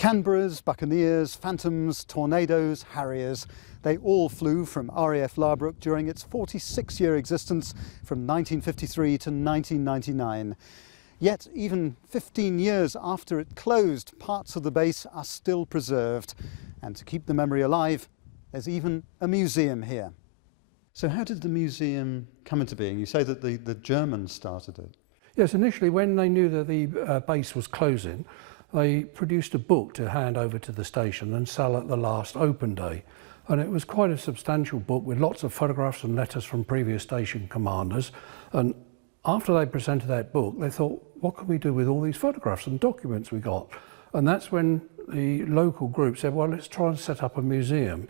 Canberras, Buccaneers, Phantoms, Tornadoes, Harriers, they all flew from RAF Laarbruch during its 46-year existence from 1953 to 1999. Yet, even 15 years after it closed, parts of the base are still preserved. And to keep the memory alive, there's even a museum here. So how did the museum come into being? You say that the Germans started it. Yes, initially when they knew that the base was closing, they produced a book to hand over to the station and sell at the last open day. And it was quite a substantial book with lots of photographs and letters from previous station commanders. And after they presented that book, they thought, what can we do with all these photographs and documents we got? And that's when the local group said, well, let's try and set up a museum.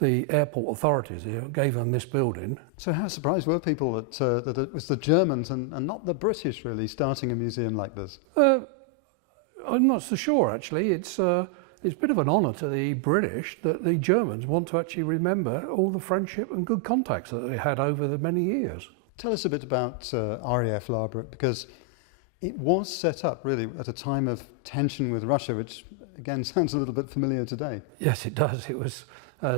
The airport authorities here gave them this building. So how surprised were people that it was the Germans and not the British really starting a museum like this? I'm not so sure actually. It's a bit of an honour to the British that the Germans want to actually remember all the friendship and good contacts that they had over the many years. Tell us a bit about RAF Laarbruch, because it was set up really at a time of tension with Russia, which again sounds a little bit familiar today. Yes, it does. It was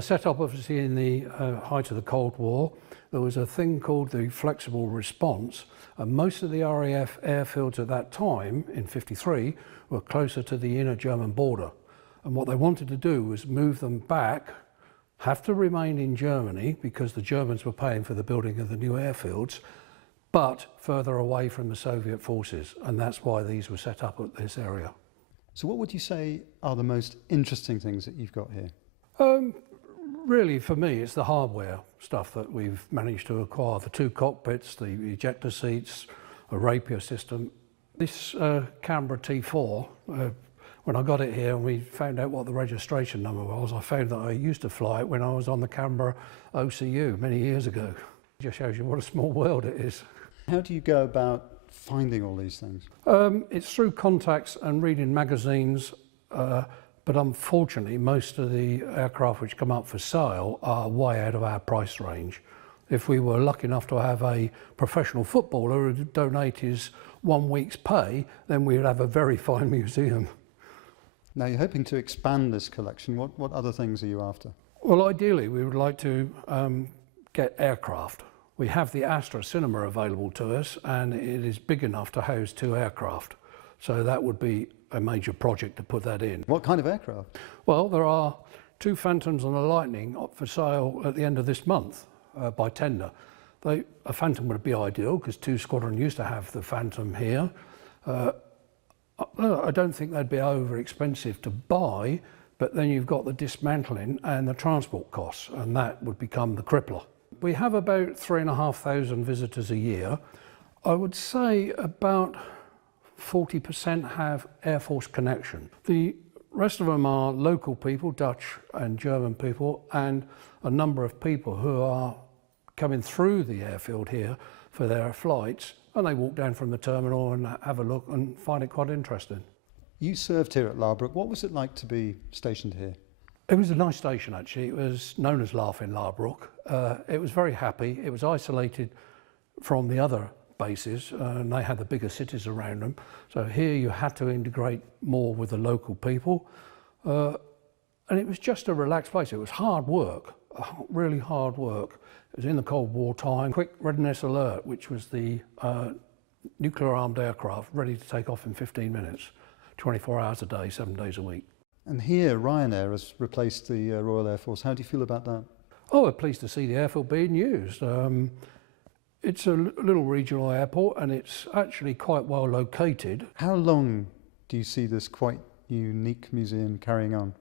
set up obviously in the height of the Cold War. There was a thing called the flexible response, and most of the RAF airfields at that time, in '53, were closer to the inner German border. And what they wanted to do was move them back, have to remain in Germany because the Germans were paying for the building of the new airfields, but further away from the Soviet forces. And that's why these were set up at this area. So what would you say are the most interesting things that you've got here? Really, for me, it's the hardware stuff that we've managed to acquire. The two cockpits, the ejector seats, a rapier system. This Canberra T4, when I got it here and we found out what the registration number was, I found that I used to fly it when I was on the Canberra OCU many years ago. It just shows you what a small world it is. How do you go about finding all these things? It's through contacts and reading magazines. But unfortunately, most of the aircraft which come up for sale are way out of our price range. If we were lucky enough to have a professional footballer who would donate his 1 week's pay, then we would have a very fine museum. Now you're hoping to expand this collection. What other things are you after? Well, ideally, we would like to get aircraft. We have the Astra Cinema available to us, and it is big enough to house 2 aircraft. So that would be a major project to put that in. What kind of aircraft? Well, there are 2 Phantoms and a Lightning up for sale at the end of this month by tender. A Phantom would be ideal because 2 Squadron used to have the Phantom here. I don't think they'd be over expensive to buy, but then you've got the dismantling and the transport costs, and that would become the crippler. We have about 3,500 visitors a year. I would say about 40% have Air Force connection. The rest of them are local people, Dutch and German people, and a number of people who are coming through the airfield here for their flights, and they walk down from the terminal and have a look and find it quite interesting. You served here at Laarbruch. What was it like to be stationed here? It was a nice station actually. It was known as RAF Laarbruch. It was very happy. It was isolated from the other bases and they had the bigger cities around them. So here you had to integrate more with the local people. And it was just a relaxed place. It was hard work, really hard work. It was in the Cold War time. Quick readiness alert, which was the nuclear armed aircraft ready to take off in 15 minutes, 24 hours a day, 7 days a week. And here Ryanair has replaced the Royal Air Force. How do you feel about that? Oh, we're pleased to see the airfield being used. It's a little regional airport and it's actually quite well located. How long do you see this quite unique museum carrying on?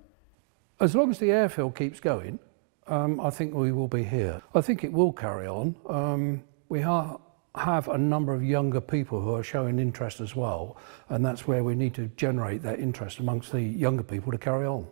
As long as the airfield keeps going, I think we will be here. I think it will carry on. We have a number of younger people who are showing interest as well, and that's where we need to generate that interest amongst the younger people to carry on.